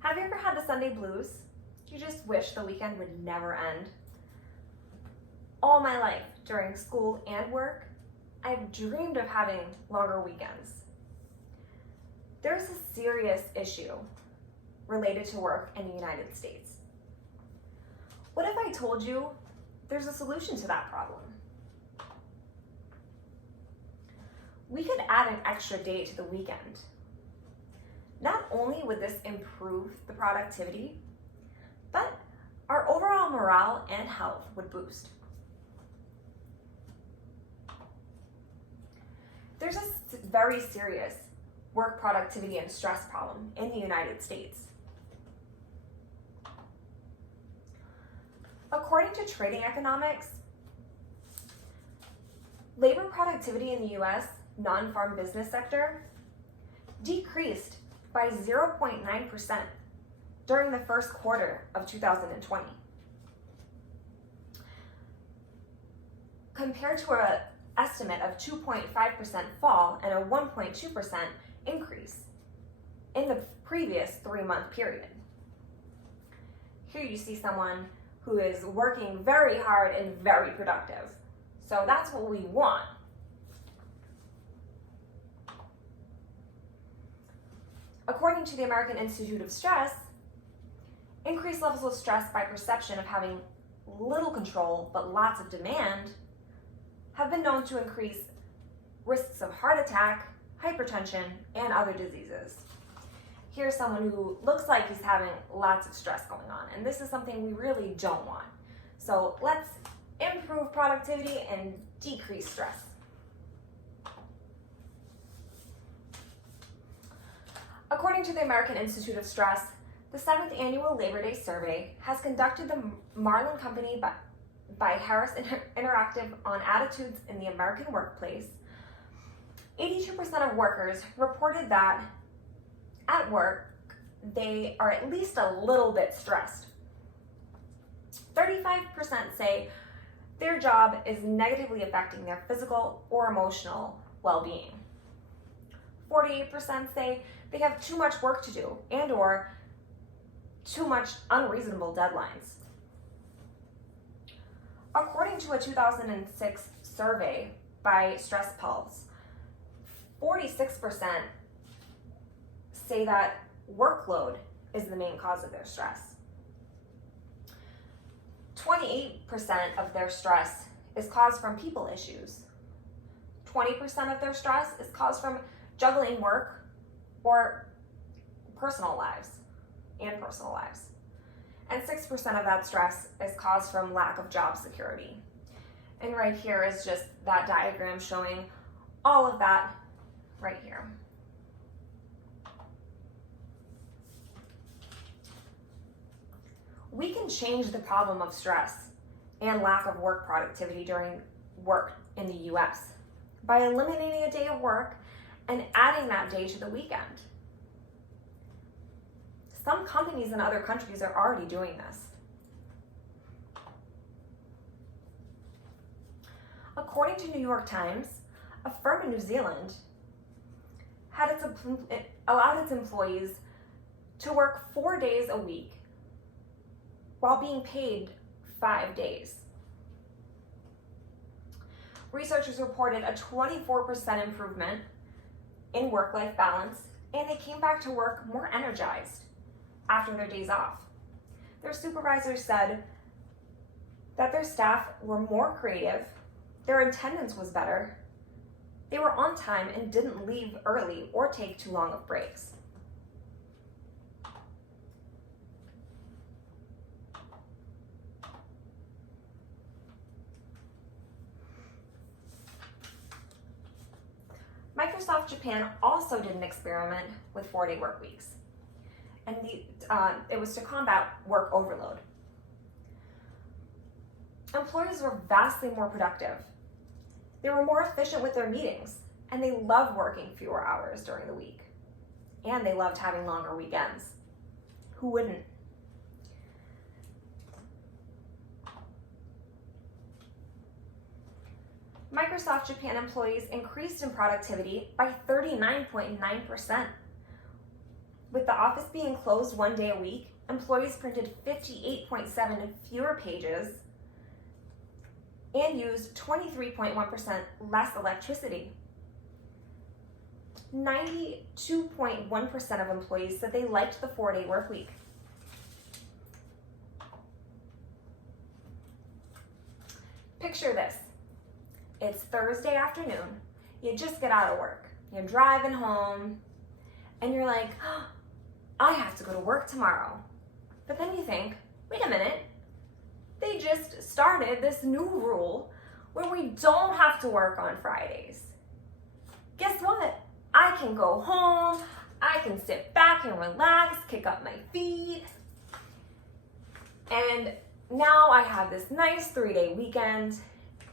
Have you ever had the Sunday blues? You just wish the weekend would never end. All my life, during school and work, I've dreamed of having longer weekends. There's a serious issue related to work in the United States. What if I told you there's a solution to that problem? We could add an extra day to the weekend. Not only would this improve the productivity, but our overall morale and health would boost. There's a very serious work productivity and stress problem in the United States. According to Trading Economics, labor productivity in the U.S. non-farm business sector decreased by 0.9% during the first quarter of 2020, compared to an estimate of 2.5% fall and a 1.2% increase in the previous 3-month period. Here you see someone who is working very hard and very productive. So that's what we want. According to the American Institute of Stress, increased levels of stress by perception of having little control but lots of demand have been known to increase risks of heart attack, hypertension, and other diseases. Here's someone who looks like he's having lots of stress going on, and this is something we really don't want. So let's improve productivity and decrease stress. According to the American Institute of Stress, the 7th Annual Labor Day Survey has conducted the Marlin Company by Harris Interactive on attitudes in the American workplace. 82% of workers reported that at work, they are at least a little bit stressed. 35% say their job is negatively affecting their physical or emotional well-being. 48% say they have too much work to do and or too much unreasonable deadlines. According to a 2006 survey by Stress Pulse, 46% say that workload is the main cause of their stress. 28% of their stress is caused from people issues. 20% of their stress is caused from juggling work or personal lives. And 6% of that stress is caused from lack of job security. And right here is just that diagram showing all of that right here. We can change the problem of stress and lack of work productivity during work in the US by eliminating a day of work and adding that day to the weekend. Some companies in other countries are already doing this. According to New York Times, a firm in New Zealand allowed its employees to work 4 days a week while being paid 5 days. Researchers reported a 24% improvement in work-life balance, and they came back to work more energized after their days off. Their supervisors said that their staff were more creative, their attendance was better, they were on time and didn't leave early or take too long of breaks. Microsoft Japan also did an experiment with 4-day work weeks, and it was to combat work overload. Employees were vastly more productive. They were more efficient with their meetings, and they loved working fewer hours during the week. And they loved having longer weekends. Who wouldn't? Microsoft Japan employees increased in productivity by 39.9% With the office being closed 1 day a week, employees printed 58.7 fewer pages and used 23.1% less electricity. 92.1% of employees said they liked the 4-day work week. Picture this. It's Thursday afternoon. You just get out of work. You're driving home, and you're like, oh, I have to go to work tomorrow. But then you think, wait a minute. They just started this new rule where we don't have to work on Fridays. Guess what? I can go home, I can sit back and relax, kick up my feet, and now I have this nice 3-day weekend,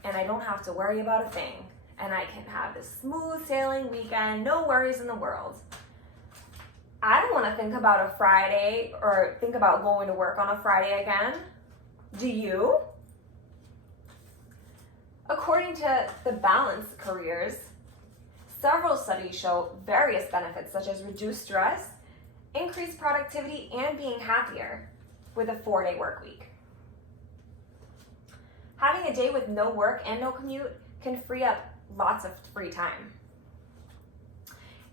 and I don't have to worry about a thing, and I can have this smooth sailing weekend, no worries in the world. I don't want to think about a Friday or think about going to work on a Friday again. Do you? According to the Balanced Careers, several studies show various benefits such as reduced stress, increased productivity, and being happier with a 4-day work week. Having a day with no work and no commute can free up lots of free time.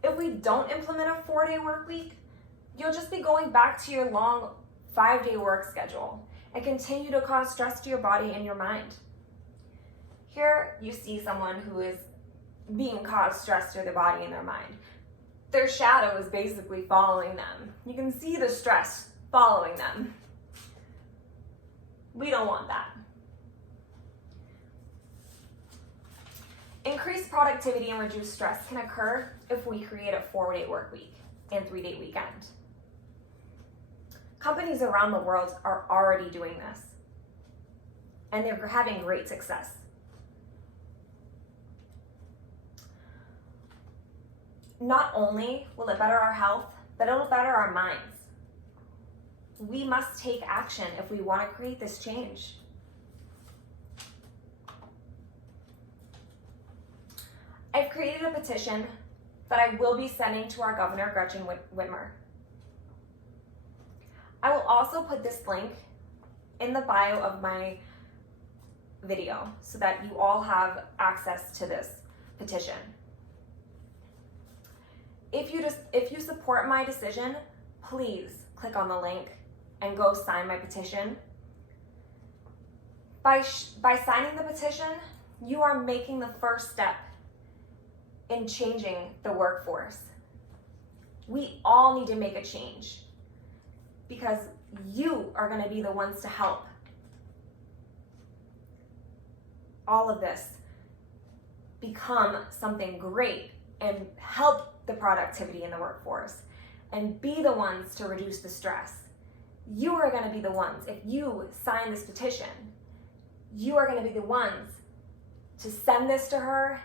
If we don't implement a 4-day work week, you'll just be going back to your long 5-day work schedule and continue to cause stress to your body and your mind. Here you see someone who is being caused stress to their body and their mind. Their shadow is basically following them. You can see the stress following them. We don't want that. Increased productivity and reduced stress can occur if we create a 4-day work week and 3-day weekend. Companies around the world are already doing this, and they're having great success. Not only will it better our health, but it'll better our minds. We must take action if we want to create this change. I've created a petition that I will be sending to our Governor, Gretchen Whitmer. I will also put this link in the bio of my video so that you all have access to this petition. If you support my decision, please click on the link and go sign my petition. By signing the petition, you are making the first step in changing the workforce. We all need to make a change because you are going to be the ones to help all of this become something great and help the productivity in the workforce and be the ones to reduce the stress. You are going to be the ones, if you sign this petition, you are going to be the ones to send this to her,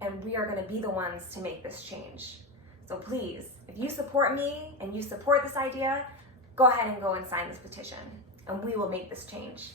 and we are going to be the ones to make this change. So please, if you support me and you support this idea, go ahead and go and sign this petition, and we will make this change.